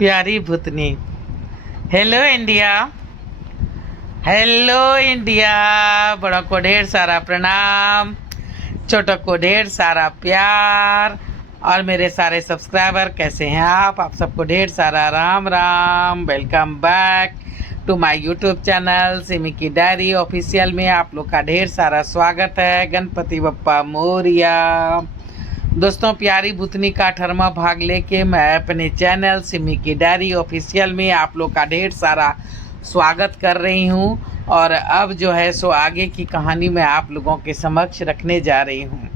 प्यारी भूतनी। Hello India, hello India. बड़ों को ढेर सारा प्रणाम, छोटों को ढेर सारा प्यार। और मेरे सारे सब्सक्राइबर कैसे हैं आप सबको ढेर सारा Ram Ram. Welcome back to my YouTube channel Simi की डायरी ऑफिशियल में आप लोग का ढेर सारा स्वागत है। गणपति बप्पा मोरिया। दोस्तों, प्यारी भूतनी का 18वां भाग लेके मैं अपने चैनल सिमी की डायरी ऑफिशियल में आप लोग का ढेर सारा स्वागत कर रही हूँ। और अब जो है सो आगे की कहानी मैं आप लोगों के समक्ष रखने जा रही हूँ।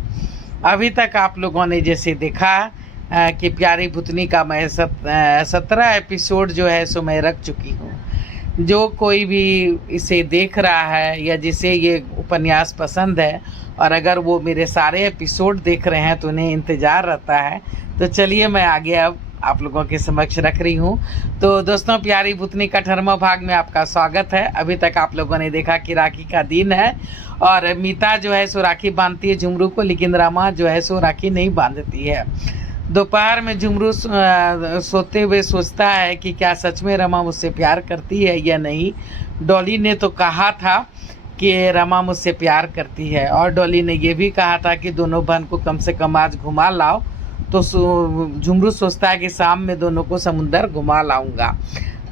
अभी तक आप लोगों ने जैसे देखा कि प्यारी भूतनी का मैं 17 एपिसोड जो है सो मैं रख चुकी हूँ। जो कोई भी इसे देख रहा है या जिसे ये उपन्यास पसंद है और अगर वो मेरे सारे एपिसोड देख रहे हैं तो उन्हें इंतज़ार रहता है। तो चलिए मैं आगे अब आप लोगों के समक्ष रख रही हूँ। तो दोस्तों, प्यारी भूतनी का 18वां भाग में आपका स्वागत है। अभी तक आप लोगों ने देखा कि राखी का दिन है और मीता जो है सो राखी बांधती है झुमरू को, लेकिन रमा जो है सो राखी नहीं बांधती है। दोपहर में झुमरू सोते हुए सोचता है कि क्या सच में रमा मुझसे प्यार करती है या नहीं। डॉली ने तो कहा था कि रमा मुझसे प्यार करती है और डॉली ने ये भी कहा था कि दोनों बहन को कम से कम आज घुमा लाओ। तो झुमरू सोचता है कि शाम में दोनों को समुंदर घुमा लाऊंगा।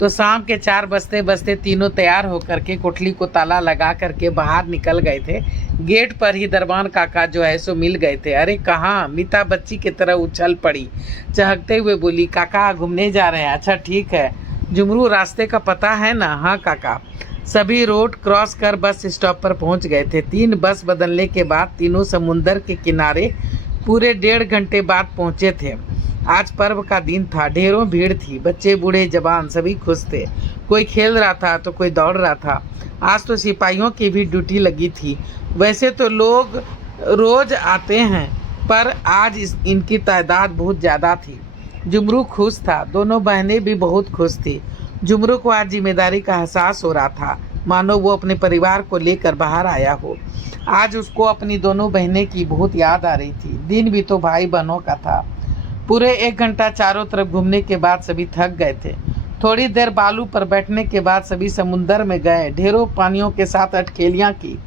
तो शाम के 4 बजते बजते तीनों तैयार होकर के कोठली को ताला लगा करके बाहर निकल गए थे। गेट पर ही दरबान काका जो है सो मिल गए थे। अरे कहाँ? मीता बच्ची की तरह उछल पड़ी, चहकते हुए बोली, काका घूमने जा रहे हैं? अच्छा ठीक है। झुमरू, रास्ते का पता है ना? हाँ काका। सभी रोड क्रॉस कर बस स्टॉप पर पहुंच गए थे। 3 बस बदलने के बाद तीनों समुंदर के किनारे पूरे 1.5 घंटे बाद पहुंचे थे। आज पर्व का दिन था, ढेरों भीड़ थी। बच्चे बूढ़े जवान सभी खुश थे। कोई खेल रहा था तो कोई दौड़ रहा था। आज तो सिपाहियों की भी ड्यूटी लगी थी। वैसे तो लोग रोज आते हैं पर आज इनकी तादाद बहुत ज़्यादा थी। झुमरू खुश था, दोनों बहनें भी बहुत खुश थी। झुमरू को आज जिम्मेदारी का एहसास हो रहा था, मानो वो अपने परिवार को लेकर बाहर आया हो। आज उसको अपनी दोनों बहनें की बहुत याद आ रही थी। दिन भी तो भाई बहनों का था। पूरे 1 घंटा चारों तरफ घूमने के बाद सभी थक गए थे। थोड़ी देर बालू पर बैठने के बाद सभी समुंदर में गए। ढेरों पानियों के साथ अटखेलियाँ की।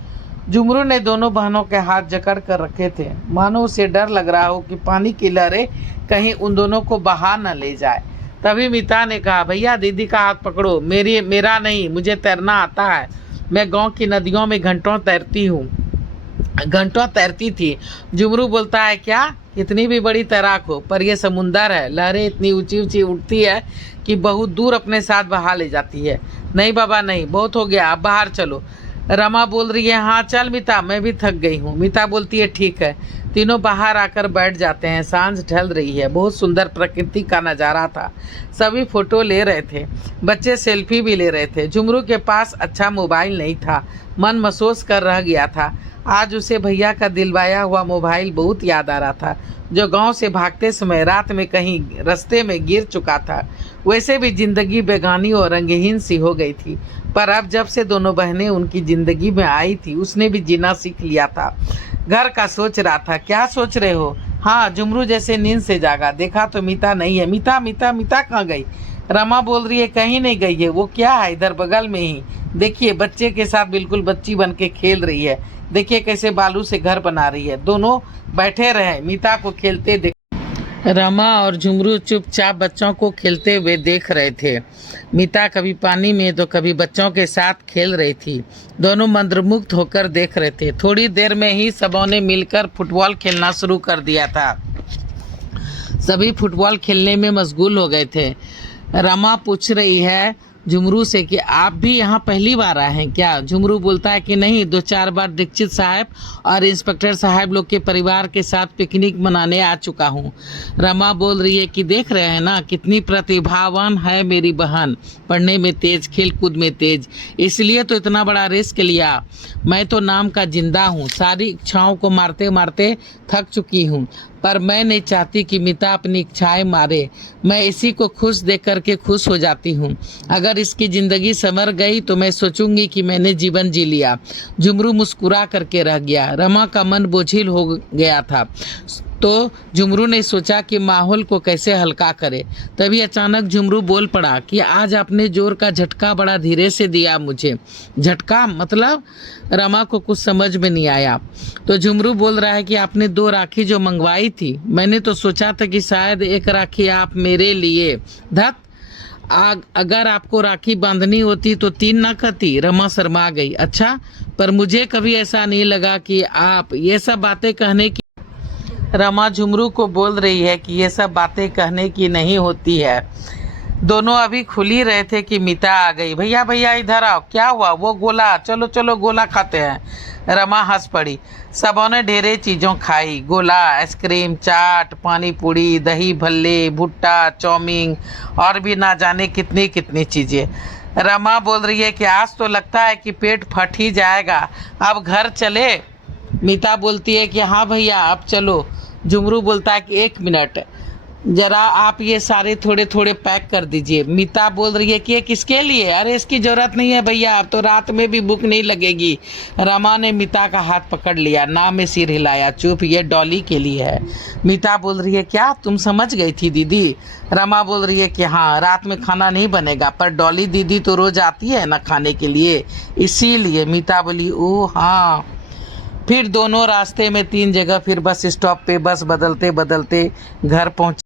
झुमरू ने दोनों बहनों के हाथ जकड़ कर रखे थे, मानो उसे डर लग रहा हो कि पानी की लहरें कहीं उन दोनों को बहा न ले जाए। तभी मीता ने कहा, भैया दीदी का हाथ पकड़ो। मेरा नहीं, मुझे तैरना आता है। मैं गांव की नदियों में घंटों तैरती थी। झुमरू बोलता है, क्या? कितनी भी बड़ी तैराक हो पर यह समुंदर है, लहरें इतनी ऊंची ऊंची उठती है कि बहुत दूर अपने साथ बहा ले जाती है। नहीं बाबा नहीं, बहुत हो गया, अब बाहर चलो। रमा बोल रही है, हाँ चल मीता, मैं भी थक गई हूँ। मीता बोलती है, ठीक है। तीनों बाहर आकर बैठ जाते हैं। सांझ ढल रही है। बहुत सुंदर प्रकृति का नज़ारा था। सभी फोटो ले रहे थे, बच्चे सेल्फी भी ले रहे थे। झुमरू के पास अच्छा मोबाइल नहीं था, मन महसूस कर रह गया था। आज उसे भैया का दिलवाया हुआ मोबाइल बहुत याद आ रहा था, जो गांव से भागते समय रात में कहीं रास्ते में गिर चुका था। वैसे भी जिंदगी बेगानी और रंगहीन सी हो गई थी, पर अब जब से दोनों बहनें उनकी जिंदगी में आई थी उसने भी जीना सीख लिया था। घर का सोच रहा था। क्या सोच रहे हो? हाँ, झुमरू जैसे नींद से जागा, देखा तो मीता नहीं है। मीता मीता मीता कहाँ गई? रमा बोल रही है, कहीं नहीं गई है। वो क्या है? इधर बगल में ही देखिए, बच्चे के साथ बिल्कुल बच्ची बन के खेल रही है। देखिए कैसे बालू से घर बना रही है। दोनों बैठे रहे, मीता को खेलते देख। रमा और झुमरू चुपचाप बच्चों को खेलते हुए देख रहे थे। मीता कभी पानी में तो कभी बच्चों के साथ खेल रही थी। दोनों मंत्रमुग्ध होकर देख रहे थे। थोड़ी देर में ही सबों ने मिलकर फुटबॉल खेलना शुरू कर दिया था। सभी फुटबॉल खेलने में मशगूल हो गए थे। रमा पूछ रही है झुमरू से कि आप भी यहाँ पहली बार आए हैं क्या? झुमरू बोलता है कि नहीं, 2-4 बार दीक्षित साहब और इंस्पेक्टर साहब लोग के परिवार के साथ पिकनिक मनाने आ चुका हूँ। रमा बोल रही है कि देख रहे हैं ना, कितनी प्रतिभावान है मेरी बहन, पढ़ने में तेज, खेल कूद में तेज, इसलिए तो इतना बड़ा रिस्क लिया। मैं तो नाम का जिंदा हूँ, सारी इच्छाओं को मारते मारते थक चुकी हूँ, पर मैं नहीं चाहती कि मीता अपनी इच्छाएं मारे। मैं इसी को खुश देख करके खुश हो जाती हूँ। अगर इसकी ज़िंदगी संवर गई तो मैं सोचूंगी कि मैंने जीवन जी लिया। झुमरू मुस्कुरा करके रह गया। रमा का मन बोझिल हो गया था। तो झुमरू ने सोचा कि माहौल को कैसे हल्का करे। तभी अचानक झुमरू बोल पड़ा कि आज आपने जोर का झटका बड़ा धीरे से दिया मुझे। झटका मतलब? रमा को कुछ समझ में नहीं आया। तो झुमरू बोल रहा है कि आपने 2 राखी जो मंगवाई थी, मैंने तो सोचा था कि शायद एक राखी आप मेरे लिए। धत, अगर आपको राखी बांधनी होती तो 3 ना करती। रमा शर्मा गई। अच्छा, पर मुझे कभी ऐसा नहीं लगा कि आप ये सब बातें कहने की। रमा झुमरू को बोल रही है कि ये सब बातें कहने की नहीं होती है। दोनों अभी खुल ही रहे थे कि मीता आ गई। भैया भैया इधर आओ। क्या हुआ? वो गोला, चलो चलो गोला खाते हैं। रमा हंस पड़ी। सबों ने ढेरे चीज़ों खाई। गोला, आइसक्रीम, चाट, पानी पूरी, दही भल्ले, भुट्टा, चाउमीन और भी ना जाने कितनी कितनी चीज़ें। रमा बोल रही है कि आज तो लगता है कि पेट फट ही जाएगा, अब घर चले। मीता बोलती है कि हाँ भैया अब चलो। झुमरू बोलता है कि 1 मिनट, जरा आप ये सारे थोड़े थोड़े पैक कर दीजिए। मीता बोल रही है कि ये किसके लिए? अरे इसकी ज़रूरत नहीं है भैया, अब तो रात में भी भूख नहीं लगेगी। रमा ने मीता का हाथ पकड़ लिया, ना में सिर हिलाया। चुप, ये डॉली के लिए है। मीता बोल रही है क्या तुम समझ गई थी दीदी? रमा बोल रही है कि हाँ, रात में खाना नहीं बनेगा, पर डॉली दीदी तो रोज़ आती है ना खाने के लिए, इसीलिए। मीता बोली ओह हाँ। फिर दोनों रास्ते में 3 जगह फिर बस स्टॉप पे बस बदलते बदलते घर पहुँचे।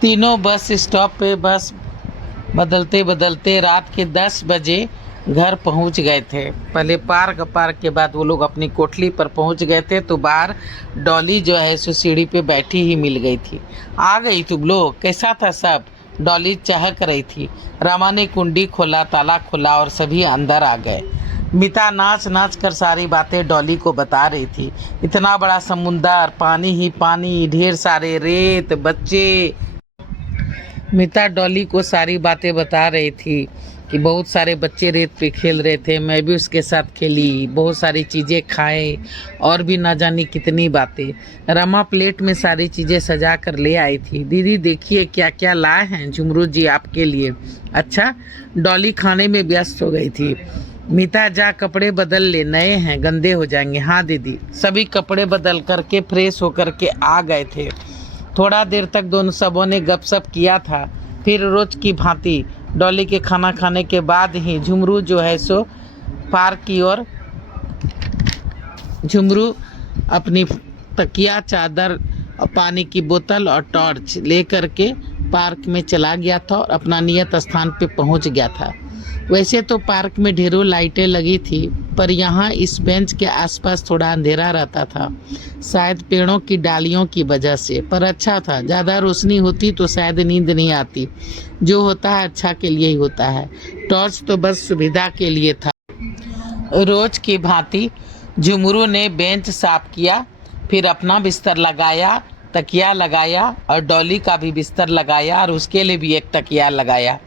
तीनों बस स्टॉप पे बस बदलते बदलते रात के 10 बजे घर पहुंच गए थे। पहले पार्क के बाद वो लोग अपनी कोठली पर पहुंच गए थे तो बाहर डॉली जो है सो सीढ़ी पे बैठी ही मिल गई थी। आ गई तुम लोग, कैसा था सब? डॉली चहक रही थी। रमा ने कुंडी खोला, ताला खोला और सभी अंदर आ गए। मीता नाच नाच कर सारी बातें डॉली को बता रही थी। इतना बड़ा समुंदर, पानी ही पानी, ढेर सारे रेत, बच्चे। मीता डॉली को सारी बातें बता रही थी कि बहुत सारे बच्चे रेत पे खेल रहे थे, मैं भी उसके साथ खेली, बहुत सारी चीज़ें खाए और भी ना जानी कितनी बातें। रमा प्लेट में सारी चीज़ें सजा कर ले आई थी। दीदी देखिए क्या क्या लाए हैं झुमरू जी आपके लिए। अच्छा, डॉली खाने में व्यस्त हो गई थी। मीता जा कपड़े बदल ले, नए हैं गंदे हो जाएंगे। हाँ दीदी। सभी कपड़े बदल करके फ्रेश होकर के आ गए थे। थोड़ा देर तक दोनों सबों ने गपशप किया था। फिर रोज की भांति डॉली के खाना खाने के बाद ही झुमरू जो है सो पार्क की ओर, झुमरू अपनी तकिया, चादर, पानी की बोतल और टॉर्च लेकर के पार्क में चला गया था और अपना नियत स्थान पे पहुंच गया था। वैसे तो पार्क में ढेरों लाइटें लगी थी, पर यहाँ इस बेंच के आसपास थोड़ा अंधेरा रहता था, शायद पेड़ों की डालियों की वजह से। पर अच्छा था, ज़्यादा रोशनी होती तो शायद नींद नहीं आती। जो होता है अच्छा के लिए ही होता है। टॉर्च तो बस सुविधा के लिए था। रोज की भांति झुमरू ने बेंच साफ किया, फिर अपना बिस्तर लगाया, तकिया लगाया और डॉली का भी बिस्तर लगाया और उसके लिए भी एक तकिया लगाया।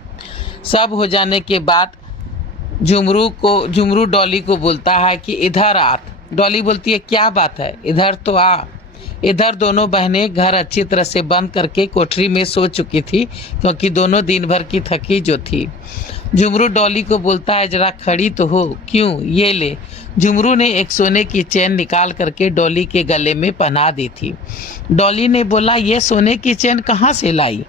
सब हो जाने के बाद झुमरू डॉली को बोलता है कि इधर आ। डॉली बोलती है क्या बात है, इधर तो आ। इधर दोनों बहनें घर अच्छी तरह से बंद करके कोठरी में सो चुकी थी, क्योंकि दोनों दिन भर की थकी जो थी। झुमरू डॉली को बोलता है जरा खड़ी तो हो। क्यों, ये ले। झुमरू ने एक सोने की चेन निकाल करके डॉली के गले में पहना दी थी। डॉली ने बोला ये सोने की चेन कहाँ से लाई?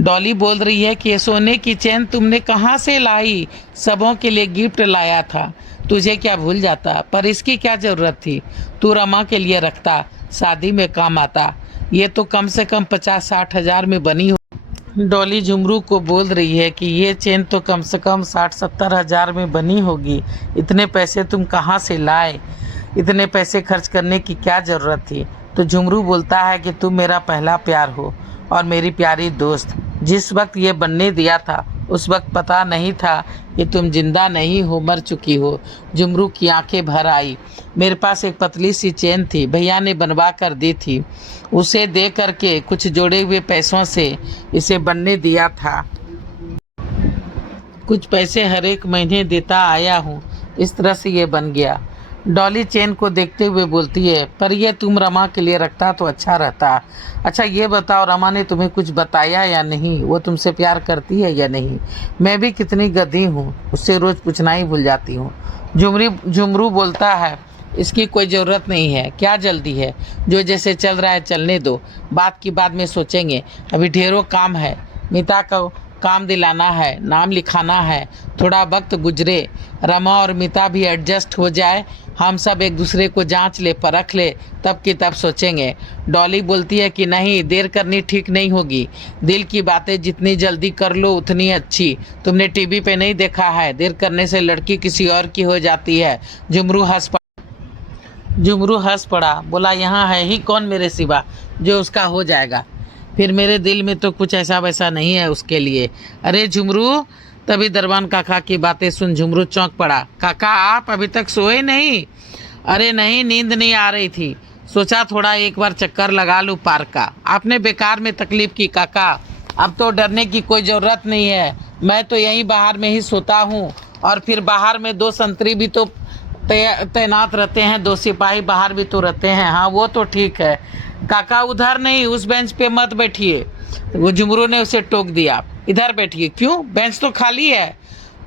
डॉली बोल रही है कि ये सोने की चेन तुमने कहाँ से लाई? सबों के लिए गिफ्ट लाया था, तुझे क्या भूल जाता? पर इसकी क्या ज़रूरत थी? तू रमा के लिए रखता, शादी में काम आता। ये तो कम से कम 50-60 हज़ार में बनी हो। डॉली झुमरू को बोल रही है कि ये चेन तो कम से कम 60-70 हज़ार में बनी होगी। इतने पैसे तुम कहाँ से लाए? इतने पैसे खर्च करने की क्या ज़रूरत थी? तो झुमरू बोलता है कि तुम मेरा पहला प्यार हो और मेरी प्यारी दोस्त। जिस वक्त ये बनने दिया था उस वक्त पता नहीं था कि तुम जिंदा नहीं हो, मर चुकी हो। झुमरू की आंखें भर आई। मेरे पास एक पतली सी चेन थी, भैया ने बनवा कर दी थी। उसे दे करके कुछ जोड़े हुए पैसों से इसे बनने दिया था। कुछ पैसे हर एक महीने देता आया हूँ, इस तरह से ये बन गया। डॉली चेन को देखते हुए बोलती है पर ये तुम रमा के लिए रखता तो अच्छा रहता। अच्छा ये बताओ रमा ने तुम्हें कुछ बताया या नहीं? वो तुमसे प्यार करती है या नहीं? मैं भी कितनी गधी हूँ, उससे रोज़ पूछना ही भूल जाती हूँ। झुमरू बोलता है इसकी कोई ज़रूरत नहीं है, क्या जल्दी है, जो जैसे चल रहा है चलने दो, बात की बाद में सोचेंगे, अभी ढेरों काम है, मीता को काम दिलाना है, नाम लिखाना है, थोड़ा वक्त गुजरे, रमा और मीता भी एडजस्ट हो जाए, हम सब एक दूसरे को जांच ले परख ले, तब की तब सोचेंगे। डॉली बोलती है कि नहीं, देर करनी ठीक नहीं होगी, दिल की बातें जितनी जल्दी कर लो उतनी अच्छी, तुमने टीवी पे नहीं देखा है, देर करने से लड़की किसी और की हो जाती है। झुमरू हंस पड़ा, बोला यहाँ है ही कौन मेरे सिवा जो उसका हो जाएगा, फिर मेरे दिल में तो कुछ ऐसा वैसा नहीं है उसके लिए। अरे झुमरू, तभी दरबान काका की बातें सुन झुमरू चौंक पड़ा। काका आप अभी तक सोए नहीं? अरे नहीं, नींद नहीं आ रही थी, सोचा थोड़ा एक बार चक्कर लगा लूँ पार्क का। आपने बेकार में तकलीफ की काका, अब तो डरने की कोई ज़रूरत नहीं है, मैं तो यहीं बाहर में ही सोता हूँ, और फिर बाहर में 2 संतरी भी तो तैनात रहते हैं, 2 सिपाही बाहर भी तो रहते हैं। हाँ वो तो ठीक है काका, उधर नहीं, उस बेंच पे मत बैठिए। वो झुमरू ने उसे टोक दिया, इधर बैठिए। क्यों, बेंच तो खाली है,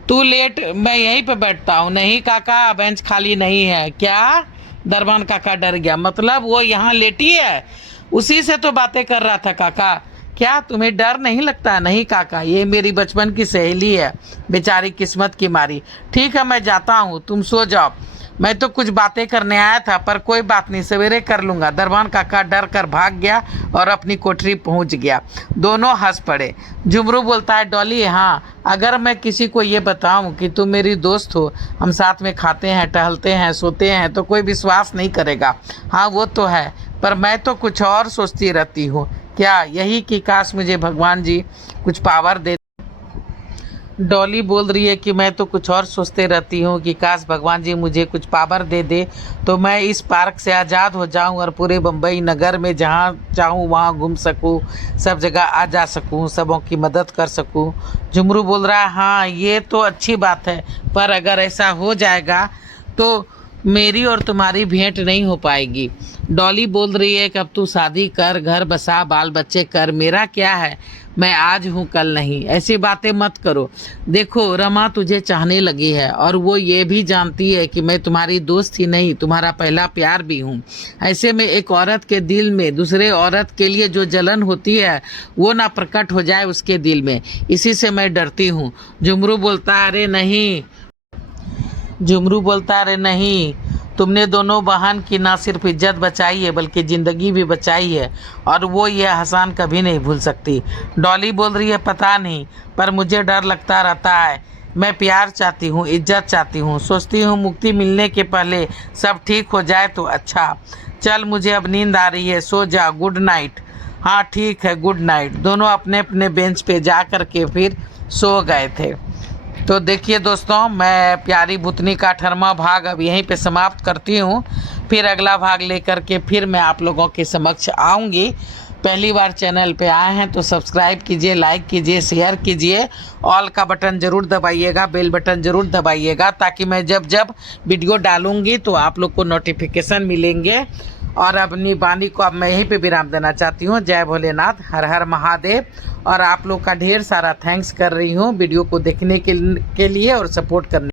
तू लेट, मैं यहीं पे बैठता हूँ। नहीं काका, बेंच खाली नहीं है। क्या? दरबान काका डर गया, मतलब वो यहाँ लेटी है? उसी से तो बातें कर रहा था काका। क्या तुम्हें डर नहीं लगता? नहीं काका, ये मेरी बचपन की सहेली है, बेचारी किस्मत की मारी। ठीक है मैं जाता हूँ, तुम सो जाओ, मैं तो कुछ बातें करने आया था, पर कोई बात नहीं, सवेरे कर लूँगा। दरबान काका डर कर भाग गया और अपनी कोठरी पहुँच गया। दोनों हंस पड़े। झुमरू बोलता है, डॉली हाँ, अगर मैं किसी को ये बताऊँ कि तुम मेरी दोस्त हो, हम साथ में खाते हैं, टहलते हैं, सोते हैं, तो कोई विश्वास नहीं करेगा। हाँ वो तो है, पर मैं तो कुछ और सोचती रहती हूँ। क्या? यही कि काश मुझे भगवान जी कुछ पावर दे। डॉली बोल रही है कि मैं तो कुछ और सोचते रहती हूँ कि काश भगवान जी मुझे कुछ पावर दे दे, तो मैं इस पार्क से आज़ाद हो जाऊँ और पूरे बम्बई नगर में जहाँ चाहूँ वहाँ घूम सकूँ, सब जगह आ जा सकूँ, सबों की मदद कर सकूँ। झुमरू बोल रहा है, हाँ ये तो अच्छी बात है, पर अगर ऐसा हो जाएगा तो मेरी और तुम्हारी भेंट नहीं हो पाएगी। डॉली बोल रही है कि अब तू शादी कर, घर बसा, बाल बच्चे कर, मेरा क्या है, मैं आज हूँ कल नहीं, ऐसी बातें मत करो। देखो रमा तुझे चाहने लगी है, और वो ये भी जानती है कि मैं तुम्हारी दोस्त ही नहीं, तुम्हारा पहला प्यार भी हूँ। ऐसे में एक औरत के दिल में दूसरे औरत के लिए जो जलन होती है वो ना प्रकट हो जाए उसके दिल में, इसी से मैं डरती हूँ। झुमरू बोलता, अरे नहीं, तुमने दोनों बहन की ना सिर्फ इज्जत बचाई है बल्कि ज़िंदगी भी बचाई है, और वो ये एहसान कभी नहीं भूल सकती। डॉली बोल रही है, पता नहीं, पर मुझे डर लगता रहता है। मैं प्यार चाहती हूँ, इज्जत चाहती हूँ, सोचती हूँ मुक्ति मिलने के पहले सब ठीक हो जाए तो अच्छा। चल मुझे अब नींद आ रही है, सो जा, गुड नाइट। हाँ ठीक है, गुड नाइट। दोनों अपने अपने बेंच पे जा कर के फिर सो गए थे। तो देखिए दोस्तों, मैं प्यारी भूतनी का 18वां भाग अब यहीं पे समाप्त करती हूँ, फिर अगला भाग लेकर के फिर मैं आप लोगों के समक्ष आऊँगी। पहली बार चैनल पे आए हैं तो सब्सक्राइब कीजिए, लाइक कीजिए, शेयर कीजिए, ऑल का बटन ज़रूर दबाइएगा, बेल बटन ज़रूर दबाइएगा, ताकि मैं जब जब वीडियो डालूँगी तो आप लोग को नोटिफिकेशन मिलेंगे। और अपनी वाणी को अब मैं यहीं पे विराम देना चाहती हूँ। जय भोलेनाथ, हर हर महादेव। और आप लोग का ढेर सारा थैंक्स कर रही हूँ वीडियो को देखने के लिए और सपोर्ट करने